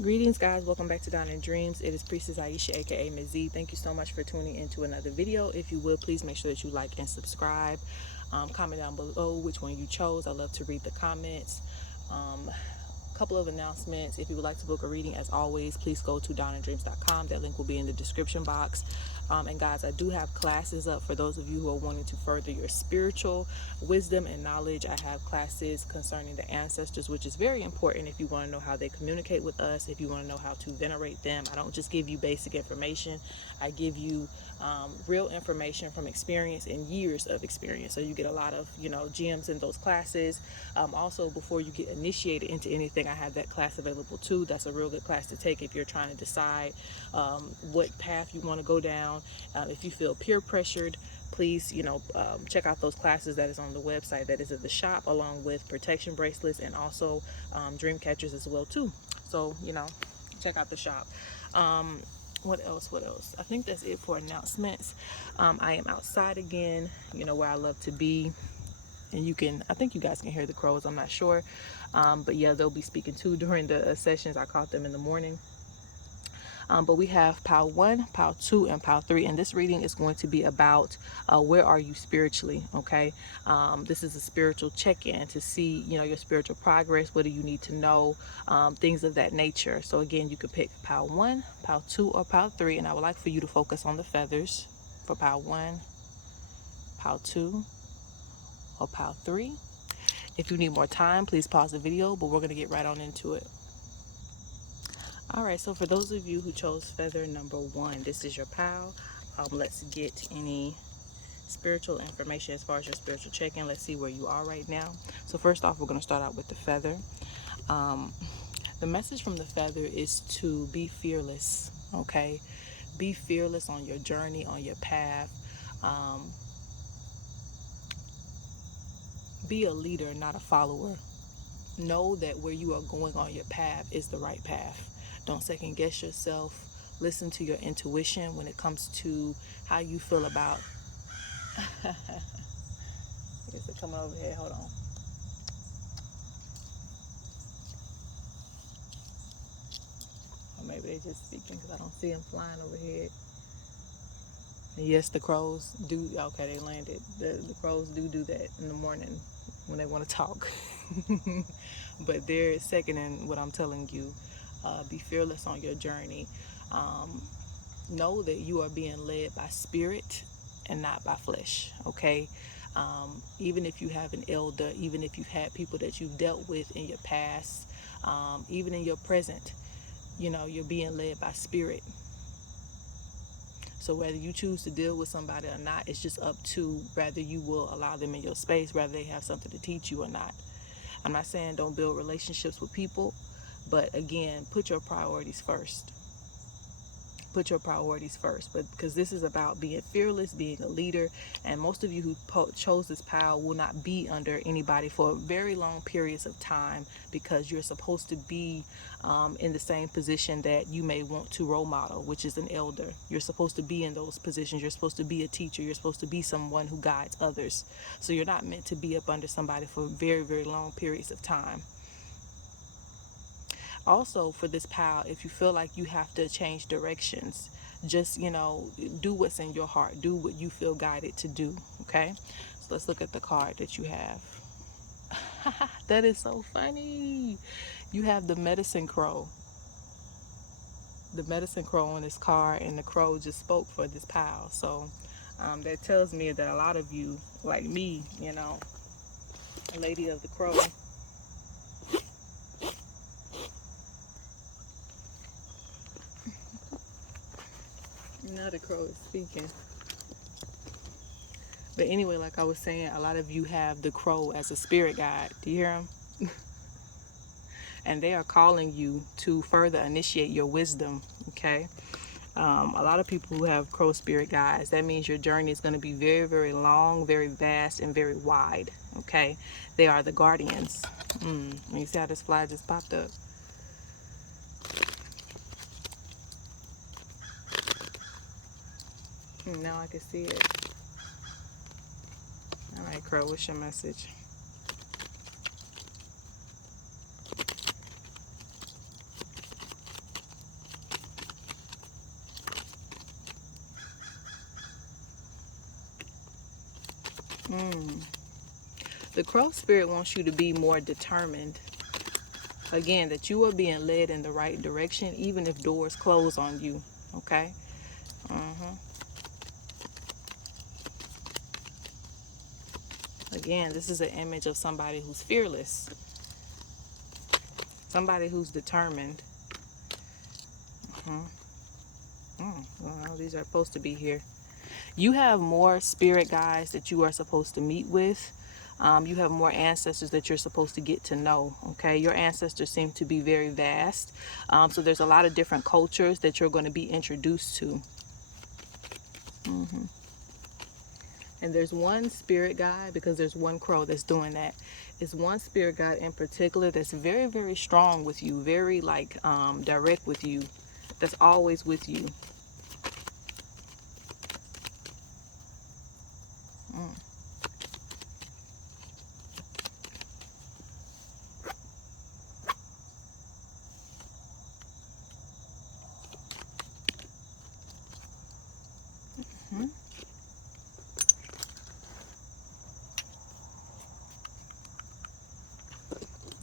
Greetings, guys. Welcome back to Down in Dreams. It is Priestess Ieisha, aka Ms.Z. Thank you so much for tuning into another video. If you would, please make sure that you like and subscribe. Comment down below which one you chose. I love to read the comments. Couple of announcements. If you would like to book a reading, as always, please go to downinDreams.com. That link will be in the description box. And guys, I do have classes up for those of you who are wanting to further your spiritual wisdom and knowledge. I have classes concerning the ancestors, which is very important if you want to know how they communicate with us, if you want to know how to venerate them. I don't just give you basic information. I give you real information from experience and years of experience. So you get a lot of, gems in those classes. Also, before you get initiated into anything, I have that class available too. That's a real good class to take if you're trying to decide what path you want to go down. If you feel peer pressured, please, check out those classes that is on the website that is at the shop, along with protection bracelets and also Dreamcatchers as well too. So, check out the shop. What else? I think that's it for announcements. I am outside again, where I love to be. And I think you guys can hear the crows. I'm not sure. But yeah, they'll be speaking too during the sessions. I caught them in the morning. But we have pile 1, pile 2, and pile 3. And this reading is going to be about where are you spiritually, okay? This is a spiritual check-in to see, your spiritual progress. What do you need to know? Things of that nature. So again, you could pick pile 1, pile 2, or pile 3. And I would like for you to focus on the feathers for pile 1, pile 2, or pile 3. If you need more time, please pause the video, but we're going to get right on into it. All right, so for those of you who chose feather number 1, this is your pile. Let's get any spiritual information as far as your spiritual check-in. Let's see where you are right now. So first off, we're going to start out with the feather. The message from the feather is to be fearless, okay? Be fearless on your journey, on your path. Be a leader, not a follower. Know that where you are going on your path is the right path. Don't second guess yourself. Listen to your intuition when it comes to how you feel about. Is it coming over here? Hold on. Or maybe they just speaking because I don't see them flying overhead. And yes, the crows do. Okay, they landed. The crows do that in the morning when they want to talk. But they're seconding what I'm telling you. Be fearless on your journey. Know that you are being led by spirit and not by flesh, okay? Even if you have an elder, even if you've had people that you've dealt with in your past, even in your present, you're being led by spirit. So whether you choose to deal with somebody or not, it's just up to whether you will allow them in your space, whether they have something to teach you or not. I'm not saying don't build relationships with people, but again, put your priorities first. Put your priorities first, but because this is about being fearless, being a leader, and most of you who chose this pile will not be under anybody for very long periods of time, because you're supposed to be in the same position that you may want to role model, which is an elder. You're supposed to be in those positions. You're supposed to be a teacher. You're supposed to be someone who guides others. So you're not meant to be up under somebody for very, very long periods of time. Also, for this pile, if you feel like you have to change directions, just, do what's in your heart. Do what you feel guided to do, okay? So let's look at the card that you have. That is so funny. You have the medicine crow. The medicine crow on this card, and the crow just spoke for this pile. So that tells me that a lot of you, like me, a lady of the crow, now the crow is speaking. But anyway, like I was saying, a lot of you have the crow as a spirit guide. Do you hear him? And they are calling you to further initiate your wisdom, okay? A lot of people who have crow spirit guides, that means your journey is going to be very, very long, very vast, and very wide, okay? They are the guardians. You see how this fly just popped up? Now I can see it. All right, crow, what's your message? The crow spirit wants you to be more determined. Again, that you are being led in the right direction, even if doors close on you. Okay? Again, this is an image of somebody who's fearless, somebody who's determined. Well, these are supposed to be here. You have more spirit guides that you are supposed to meet with. You have more ancestors that you're supposed to get to know. Okay, your ancestors seem to be very vast. So there's a lot of different cultures that you're going to be introduced to. And there's one spirit guide, because there's one crow that's doing that. It's one spirit guide in particular that's very, very strong with you, very like direct with you, that's always with you.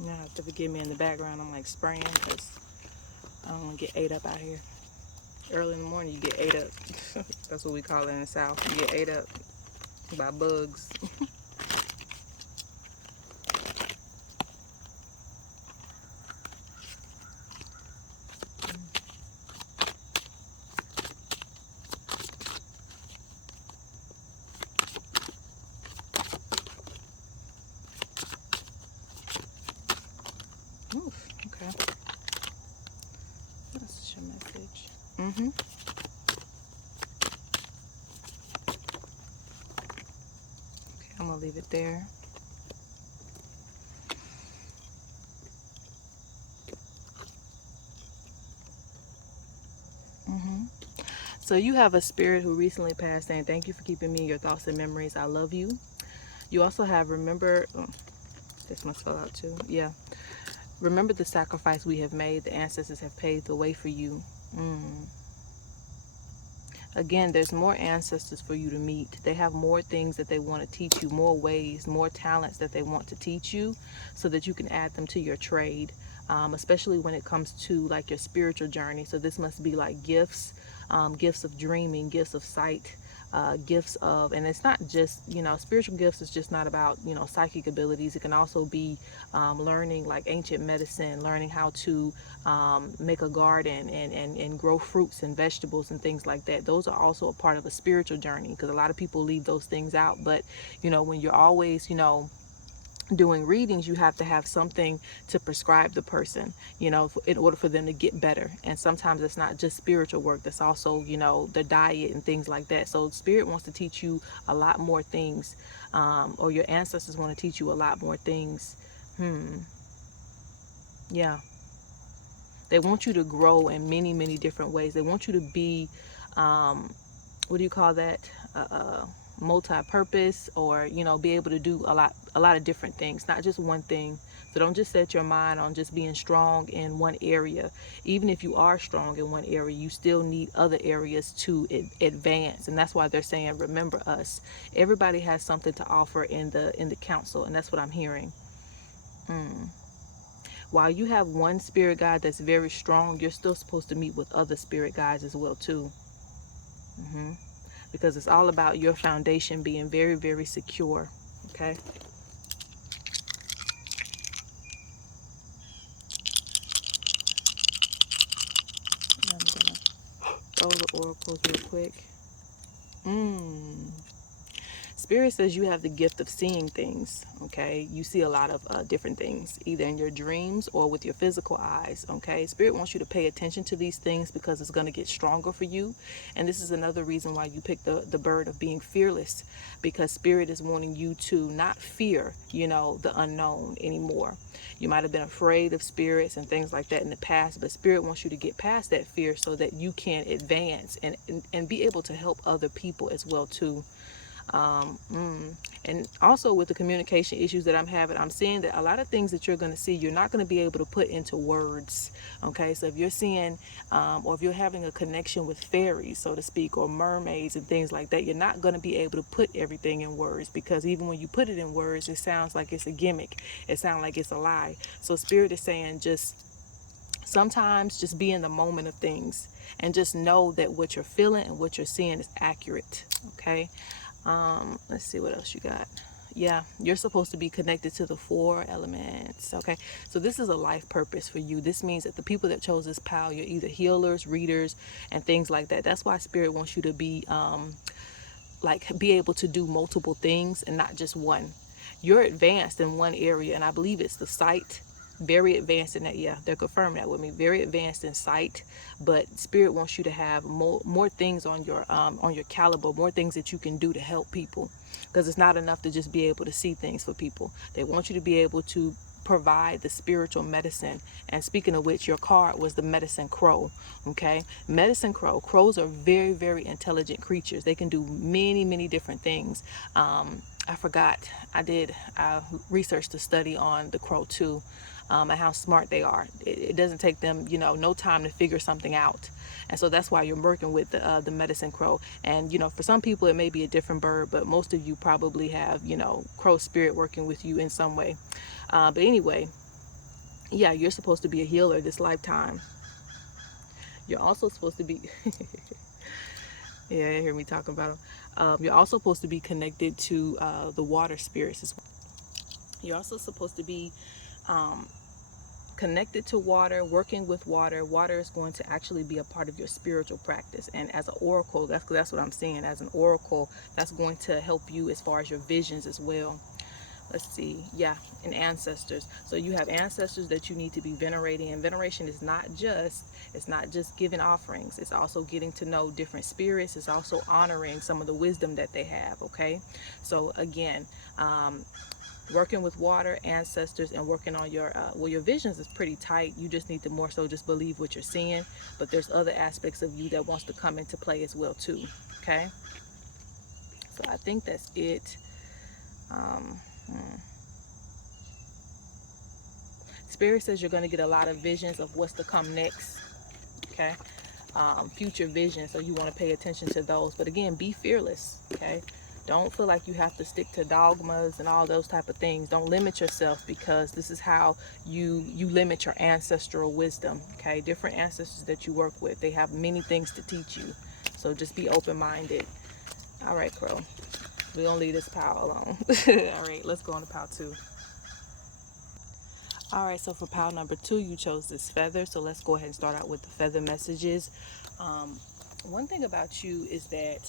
Now, have to forgive me in the background. I'm like spraying because I don't want to get ate up out here. Early in the morning, you get ate up. That's what we call it in the South. You get ate up by bugs. Oof, okay. That's your message. Okay, I'm gonna leave it there. So you have a spirit who recently passed saying, thank you for keeping me in your thoughts and memories. I love you. You also have, remember, this must fall out too. Yeah. Remember the sacrifice we have made. The ancestors have paved the way for you. Again, there's more ancestors for you to meet. They have more things that they want to teach you, more ways, more talents that they want to teach you so that you can add them to your trade, especially when it comes to like your spiritual journey. So this must be like gifts, gifts of dreaming, gifts of sight, gifts of, and it's not just, you know, spiritual gifts is just not about, you know, psychic abilities. It can also be learning like ancient medicine, learning how to make a garden and grow fruits and vegetables and things like that. Those are also a part of a spiritual journey, because a lot of people leave those things out. But, you know, when you're always, you know, doing readings, you have to have something to prescribe the person, you know, in order for them to get better. And sometimes it's not just spiritual work, that's also, you know, the diet and things like that. So spirit wants to teach you a lot more things, or your ancestors want to teach you a lot more things. Yeah, they want you to grow in many, many different ways. They want you to be what do you call that, multi-purpose, or, you know, be able to do a lot of different things, not just one thing. So don't just set your mind on just being strong in one area. Even if you are strong in one area, you still need other areas to advance. And that's why they're saying, remember us. Everybody has something to offer in the council, and that's what I'm hearing. While you have one spirit guide that's very strong, you're still supposed to meet with other spirit guides as well too. Because it's all about your foundation being very, very secure. Okay. I'm gonna throw the oracles real quick. Spirit says you have the gift of seeing things. Okay, you see a lot of different things, either in your dreams or with your physical eyes. Okay, Spirit wants you to pay attention to these things because it's going to get stronger for you. And this is another reason why you picked the bird of being fearless, because Spirit is wanting you to not fear, you know, the unknown anymore. You might have been afraid of spirits and things like that in the past, but Spirit wants you to get past that fear so that you can advance and be able to help other people as well too. And also with the communication issues that I'm having, I'm seeing that a lot of things that you're going to see, you're not going to be able to put into words. Okay, so if you're seeing, or if you're having a connection with fairies, so to speak, or mermaids and things like that, you're not going to be able to put everything in words, because even when you put it in words, it sounds like it's a gimmick. It sounds like it's a lie. So Spirit is saying, just sometimes just be in the moment of things and just know that what you're feeling and what you're seeing is accurate. Okay. Let's see what else you got. Yeah, you're supposed to be connected to the 4 elements. Okay, so this is a life purpose for you. This means that the people that chose this pile, you're either healers, readers, and things like that. That's why Spirit wants you to be like be able to do multiple things and not just one. You're advanced in one area, and I believe it's the sight. Very advanced in that. Yeah, they're confirming that with me. Very advanced in sight, but Spirit wants you to have more things on your caliber, more things that you can do to help people, because it's not enough to just be able to see things for people. They want you to be able to provide the spiritual medicine. And speaking of which, your card was the medicine crow. Okay, medicine crows are very, very intelligent creatures. They can do many different things. I forgot, I researched a study on the crow too, and how smart they are. It doesn't take them, no time to figure something out. And so that's why you're working with the medicine crow. And for some people it may be a different bird, but most of you probably have crow spirit working with you in some way. But anyway, yeah, you're supposed to be a healer this lifetime. You're also supposed to be yeah, you hear me talking about them. You're also supposed to be connected to the water spirits as well. You're also supposed to be um, connected to water, working with water. Water is going to actually be a part of your spiritual practice. And as an oracle, that's what I'm seeing. As an oracle, that's going to help you as far as your visions as well. Let's see, yeah, and ancestors. So you have ancestors that you need to be venerating, and veneration is not just giving offerings. It's also getting to know different spirits. It's also honoring some of the wisdom that they have. Okay, so again, working with water, ancestors, and working on your your visions is pretty tight. You just need to more so just believe what you're seeing, but there's other aspects of you that wants to come into play as well too. Okay, so I think that's it. um, hmm. Spirit says you're going to get a lot of visions of what's to come next. Okay, future visions, so you want to pay attention to those. But again, be fearless. Okay, don't feel like you have to stick to dogmas and all those type of things. Don't limit yourself, because this is how you limit your ancestral wisdom. Okay, different ancestors that you work with, they have many things to teach you, so just be open-minded. All right, Crow, we're gonna leave this pile alone. All right, let's go on to pile 2. All right, so for pile number 2, you chose this feather. So let's go ahead and start out with the feather messages. One thing about you is that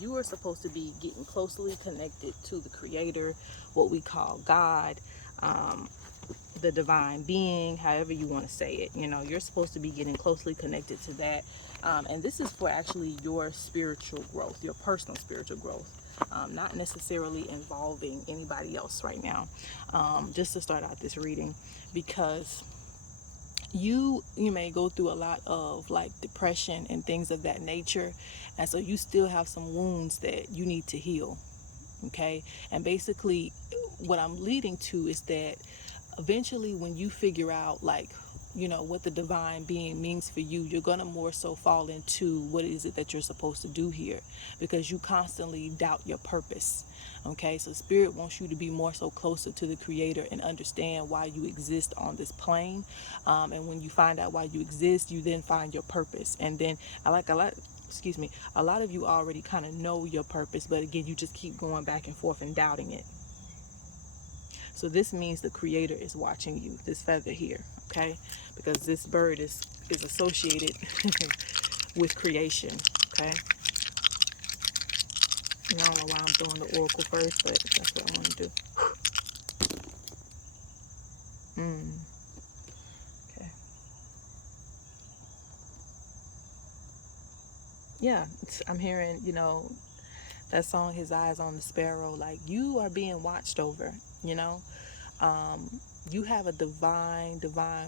you are supposed to be getting closely connected to the Creator, what we call God, um, the divine being, however you want to say it. You're supposed to be getting closely connected to that. And this is for actually your spiritual growth, your personal spiritual growth. Not necessarily involving anybody else right now. Just to start out this reading, because you may go through a lot of like depression and things of that nature, and so you still have some wounds that you need to heal. Okay, and basically what I'm leading to is that eventually when you figure out like what the divine being means for you, you're gonna more so fall into what is it that you're supposed to do here, because you constantly doubt your purpose. Okay, so Spirit wants you to be more so closer to the Creator and understand why you exist on this plane. And when you find out why you exist, you then find your purpose. And then a lot of you already kind of know your purpose, but again, you just keep going back and forth and doubting it. So this means the Creator is watching you, this feather here. Okay, because this bird is associated with creation. Okay, and I don't know why I'm throwing the oracle first, but that's what I want to do. Okay, yeah, I'm hearing that song, His Eyes on the Sparrow. Like, you are being watched over. you know um, you have a divine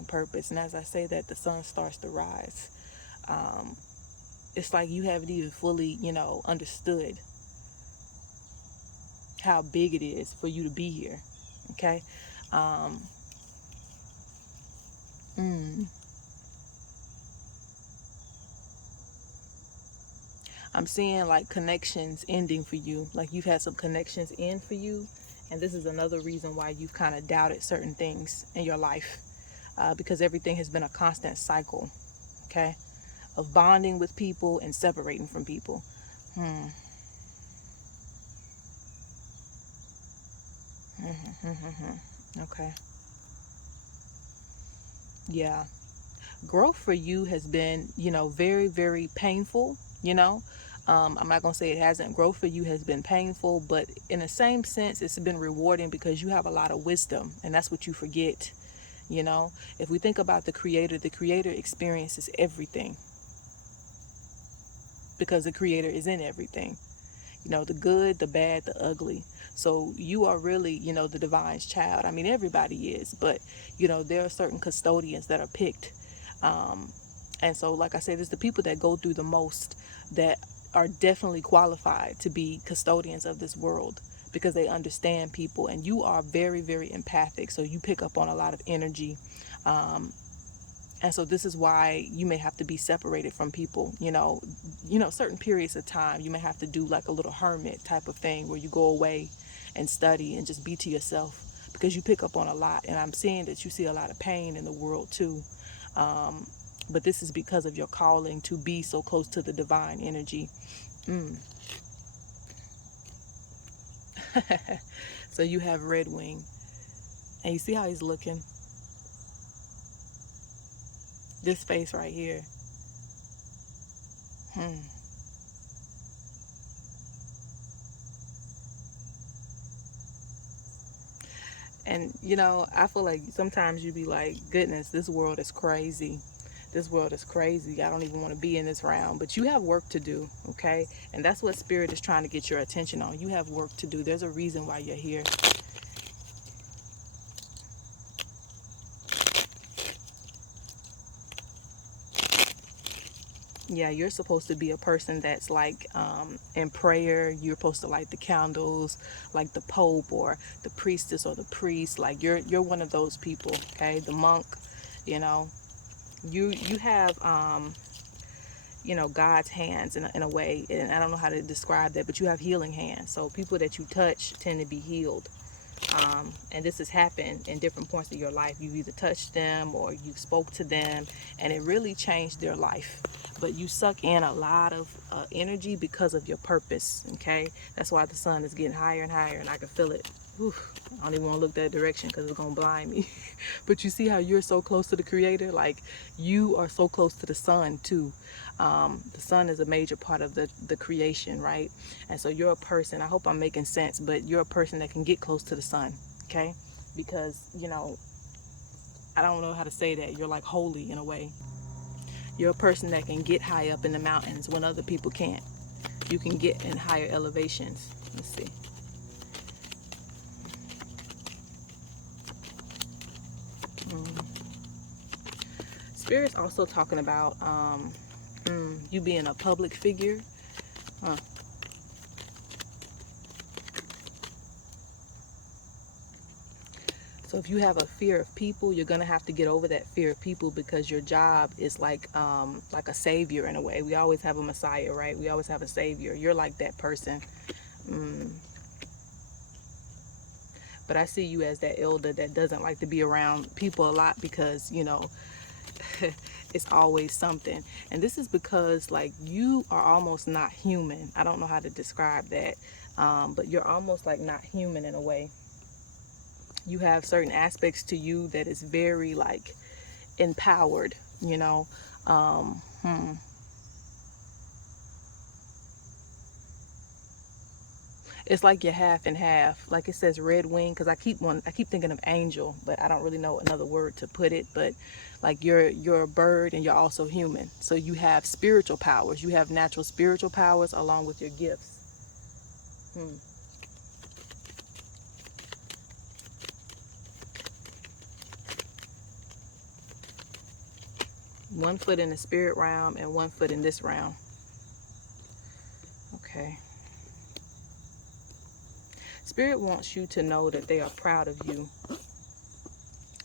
purpose, and as I say that, the sun starts to rise. um, it's like you haven't even fully understood how big it is for you to be here. Okay. Um, mm, I'm seeing like connections ending for you. Like you've had some connections end for you. And this is another reason why you've kind of doubted certain things in your life, because everything has been a constant cycle, okay, of bonding with people and separating from people. Hmm. Okay. Yeah. Growth for you has been, very, very painful, I'm not going to say it hasn't. Growth for you has been painful, but in the same sense, it's been rewarding because you have a lot of wisdom, and that's what you forget. If we think about the creator experiences everything because the creator is in everything. The good, the bad, the ugly. So you are really, the divine's child. I mean, everybody is, but, there are certain custodians that are picked. Um, and so, like I said, it's the people that go through the most that are definitely qualified to be custodians of this world because they understand people. And you are very, very empathic. So you pick up on a lot of energy. Um, and so this is why you may have to be separated from people, certain periods of time. You may have to do like a little hermit type of thing where you go away and study and just be to yourself because you pick up on a lot. And I'm seeing that you see a lot of pain in the world too. Um, but this is because of your calling to be so close to the divine energy. Mm. So you have Red Wing, and you see how he's looking. This face right here. Hmm. And I feel like sometimes you be like, goodness, this world is crazy. This world is crazy. I don't even want to be in this round. But you have work to do, okay? And that's what Spirit is trying to get your attention on. You have work to do. There's a reason why you're here. Yeah, you're supposed to be a person that's like in prayer. You're supposed to light the candles, like the Pope or the Priestess or the priest. Like you're one of those people, okay? The monk, you know. You have God's hands in a way, and I don't know how to describe that, but you have healing hands. So people that you touch tend to be healed. And this has happened in different points of your life. You've either touched them or you spoke to them, and it really changed their life. But you suck in a lot of energy because of your purpose, okay? That's why the sun is getting higher and higher, and I can feel it. Oof, I don't even want to look that direction because it's going to blind me. But you see how you're so close to the Creator? Like, you are so close to the sun, too. The sun is a major part of the creation, right? And so you're a person, I hope I'm making sense, but you're a person that can get close to the sun, okay? Because, I don't know how to say that. You're like holy in a way. You're a person that can get high up in the mountains when other people can't. You can get in higher elevations. Let's see. Spirit's also talking about you being a public figure. Huh. So if you have a fear of people, you're gonna have to get over that fear of people because your job is like a savior in a way. We always have a Messiah, right? We always have a savior. You're like that person. Mm. But I see you as that elder that doesn't like to be around people a lot because, it's always something. And this is because like you are almost not human. I don't know how to describe that. But you're almost like not human in a way. You have certain aspects to you that is very like empowered, you know. Um, hmm. It's like you're half and half. Like it says red wing, because I keep thinking of angel, but I don't really know another word to put it. But like you're a bird and you're also human. So you have spiritual powers. You have natural spiritual powers along with your gifts. Hmm. One foot in the spirit realm and one foot in this realm. Okay. Spirit wants you to know that they are proud of you.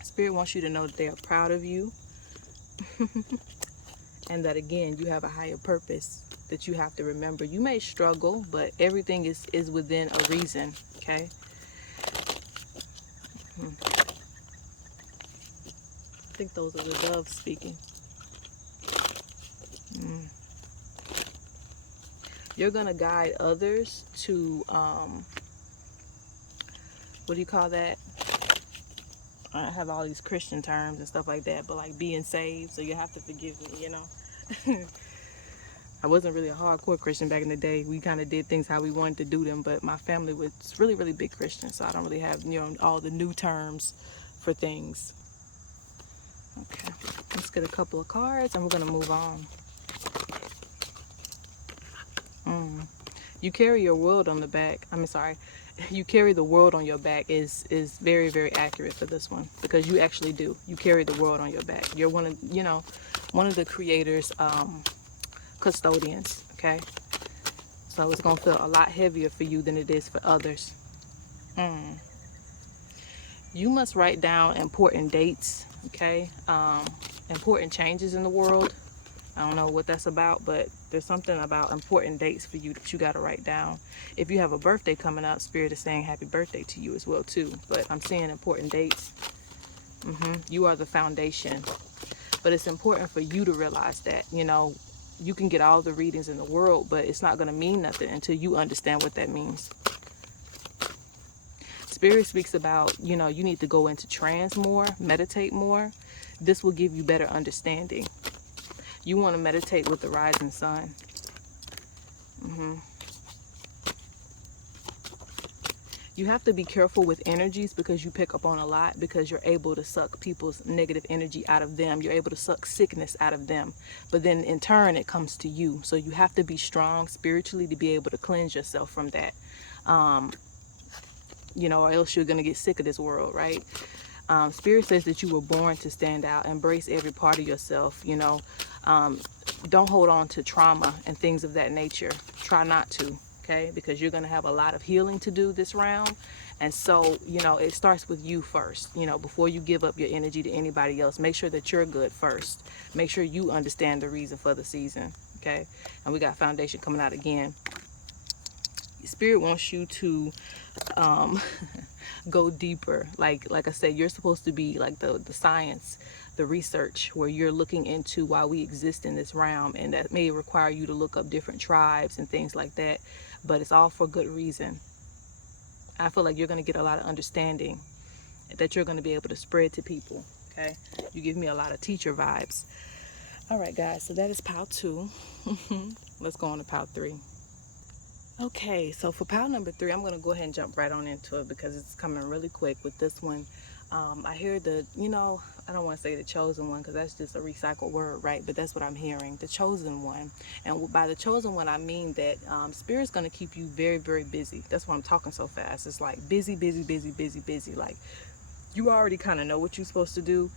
Spirit wants you to know that they are proud of you. And that, again, you have a higher purpose that you have to remember. You may struggle, but everything is within a reason, okay? I think those are the doves speaking. You're going to guide others to, what do you call that? I have all these Christian terms and stuff like that, but like being saved, so you have to forgive me, you know. I wasn't really a hardcore Christian back in the day. We kind of did things how we wanted to do them, but my family was really, really big Christian, so I don't really have, you know, all the new terms for things. Okay, let's get a couple of cards and we're going to move on. You carry your world on the back. You carry the world on your back is very, very accurate for this one, because you actually do. You carry the world on your back. You're one of the creator's custodians, okay? So it's going to feel a lot heavier for you than it is for others. You must write down important dates, okay? Important changes in the world. I don't know what that's about, but there's something about important dates for you that you got to write down. If you have a birthday coming up, Spirit is saying happy birthday to you as well too. But I'm seeing important dates. You are the foundation. But it's important for you to realize that, you know, you can get all the readings in the world, but it's not going to mean nothing until you understand what that means. Spirit speaks about, you know, you need to go into trance more, meditate more. This will give you better understanding. You want to meditate with the rising sun. You have to be careful with energies, because you pick up on a lot, because you're able to suck people's negative energy out of them. You're able to suck sickness out of them. But then in turn, it comes to you. So you have to be strong spiritually to be able to cleanse yourself from that. You know, or else you're going to get sick of this world, right? Spirit says that you were born to stand out. Embrace every part of yourself, you know. Don't hold on to trauma and things of that nature. Try not to, okay? Because you're going to have a lot of healing to do this round. And so, you know, it starts with you first. You know, before you give up your energy to anybody else, make sure that you're good first. Make sure you understand the reason for the season, okay? And we got foundation coming out again. Spirit wants you to go deeper. Like I said, you're supposed to be like the science, the research, where you're looking into why we exist in this realm, and that may require you to look up different tribes and things like that, but it's all for good reason. I feel like you're going to get a lot of understanding that you're going to be able to spread to people, okay? You give me a lot of teacher vibes. All right, guys, so that is pile 2. Let's go on to pile 3. Okay, so for pile number 3, I'm going to go ahead and jump right on into it because it's coming really quick with this one. I hear the, you know, I don't want to say the chosen one because that's just a recycled word, right? But that's what I'm hearing, the chosen one. And by the chosen one, I mean that Spirit's going to keep you very, very busy. That's why I'm talking so fast. It's like busy, busy, busy, busy, busy. Like you already kind of know what you're supposed to do.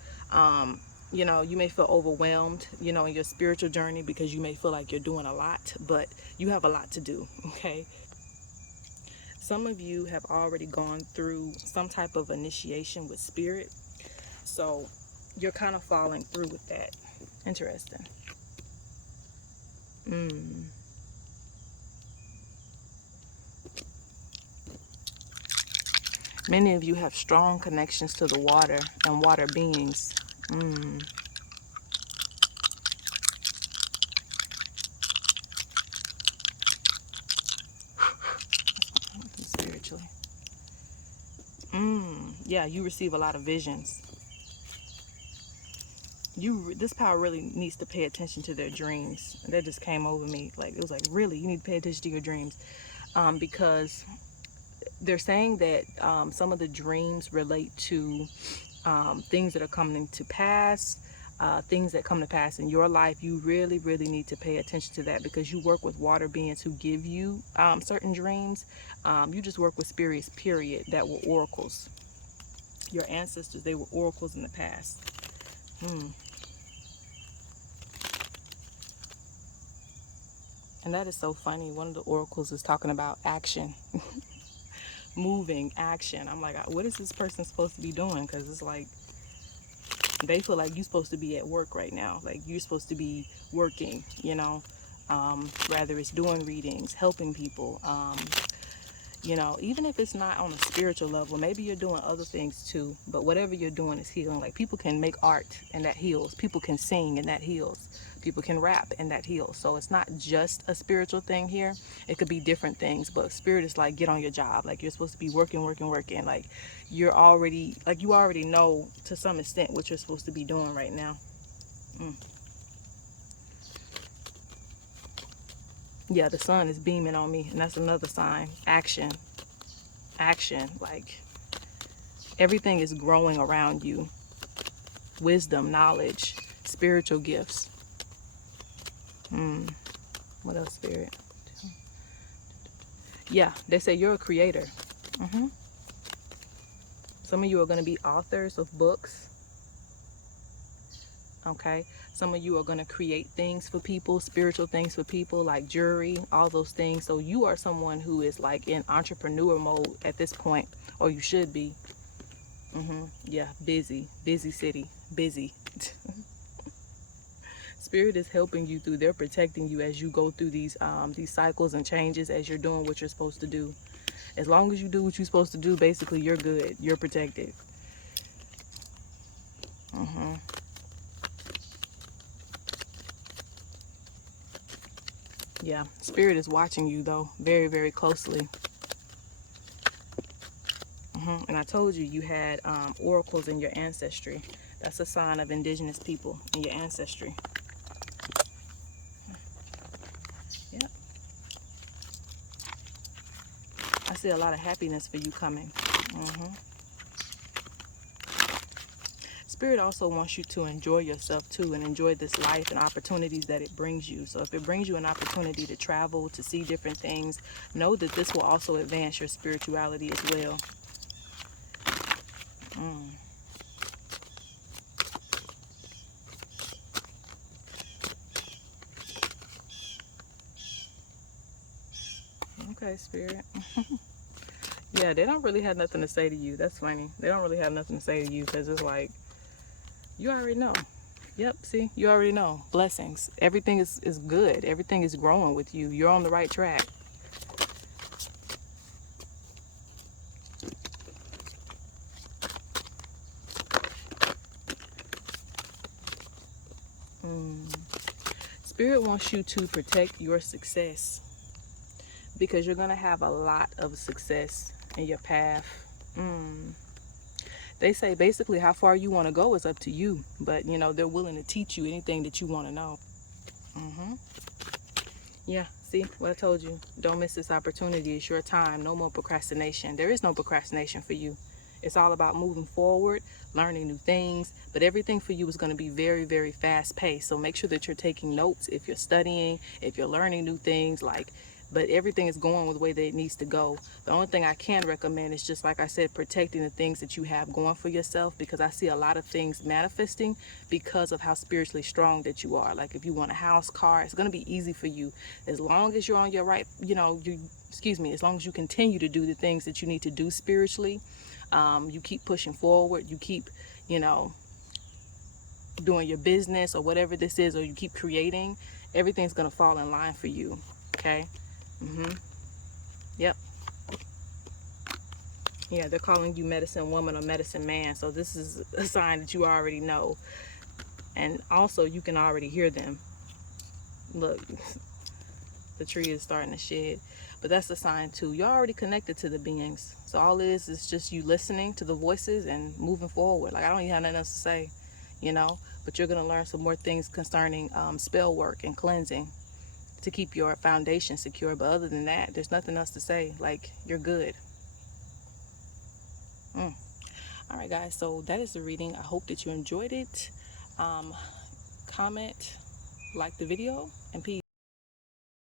You know, you may feel overwhelmed, you know, in your spiritual journey because you may feel like you're doing a lot, but you have a lot to do, okay? Some of you have already gone through some type of initiation with Spirit, so you're kind of following through with that. Interesting. Many of you have strong connections to the water and water beings. Spiritually. Yeah, you receive a lot of visions. This power really needs to pay attention to their dreams. That just came over me. Like, it was like, really, you need to pay attention to your dreams. Because they're saying that some of the dreams relate to things that are coming to pass, things that come to pass in your life. You really, really need to pay attention to that because you work with water beings who give you certain dreams. You just work with spirits, period, that were oracles. Your ancestors, they were oracles in the past. And that is so funny. One of the oracles is talking about action. moving, action. I'm like, what is this person supposed to be doing? Because it's like they feel like you're supposed to be at work right now, like you're supposed to be working, you know. Rather it's doing readings, helping people, you know, even if it's not on a spiritual level, maybe you're doing other things too, but whatever you're doing is healing. Like people can make art and that heals, people can sing and that heals, people can rap and that heals. So it's not just a spiritual thing here, it could be different things. But spirit is like, get on your job, like you're supposed to be working, like you're already, like you already know to some extent what you're supposed to be doing right now. Yeah, the sun is beaming on me, and that's another sign. Action, like everything is growing around you. Wisdom, knowledge, spiritual gifts. What else, spirit? Yeah, they say you're a creator. Some of you are going to be authors of books. Okay, some of you are going to create things for people, spiritual things for people, like jewelry, all those things. So you are someone who is like in entrepreneur mode at this point, or you should be. Yeah, busy city, busy. Spirit is helping you through. They're protecting you as you go through these cycles and changes, as you're doing what you're supposed to do. As long as you do what you're supposed to do, basically you're good, you're protected. Yeah, spirit is watching you though, very, very closely. And I told you, you had oracles in your ancestry. That's a sign of indigenous people in your ancestry. Yep. I see a lot of happiness for you coming. Spirit also wants you to enjoy yourself too, and enjoy this life and opportunities that it brings you. So if it brings you an opportunity to travel, to see different things, know that this will also advance your spirituality as well. Okay, spirit. Yeah, they don't really have nothing to say to you. That's funny. They don't really have nothing to say to you, because it's like, you already know. Yep, see, you already know. Blessings. Everything is good. Everything is growing with you. You're on the right track. Spirit wants you to protect your success, because you're going to have a lot of success in your path. They say basically how far you want to go is up to you, but you know, they're willing to teach you anything that you want to know. Yeah, see what I told you? Don't miss this opportunity. It's your time. No more procrastination. There is no procrastination for you. It's all about moving forward, learning new things, but everything for you is going to be very, very fast paced. So make sure that you're taking notes if you're studying, if you're learning new things, like, but everything is going with the way that it needs to go. The only thing I can recommend is, just like I said, protecting the things that you have going for yourself, because I see a lot of things manifesting because of how spiritually strong that you are. Like if you want a house, car, it's going to be easy for you as long as you're on your right, you know, as long as you continue to do the things that you need to do spiritually. You keep pushing forward, you keep, you know, doing your business or whatever this is, or you keep creating, everything's going to fall in line for you. Okay. Yep. Yeah, they're calling you medicine woman or medicine man, so this is a sign that you already know. And also you can already hear them. Look, the tree is starting to shed, but that's a sign too. You're already connected to the beings, so all it is just you listening to the voices and moving forward. Like I don't even have nothing else to say, you know, but you're going to learn some more things concerning spell work and cleansing to keep your foundation secure. But other than that, there's nothing else to say. Like, you're good. All right, guys, so that is the reading. I hope that you enjoyed it. Comment, like the video, and peace.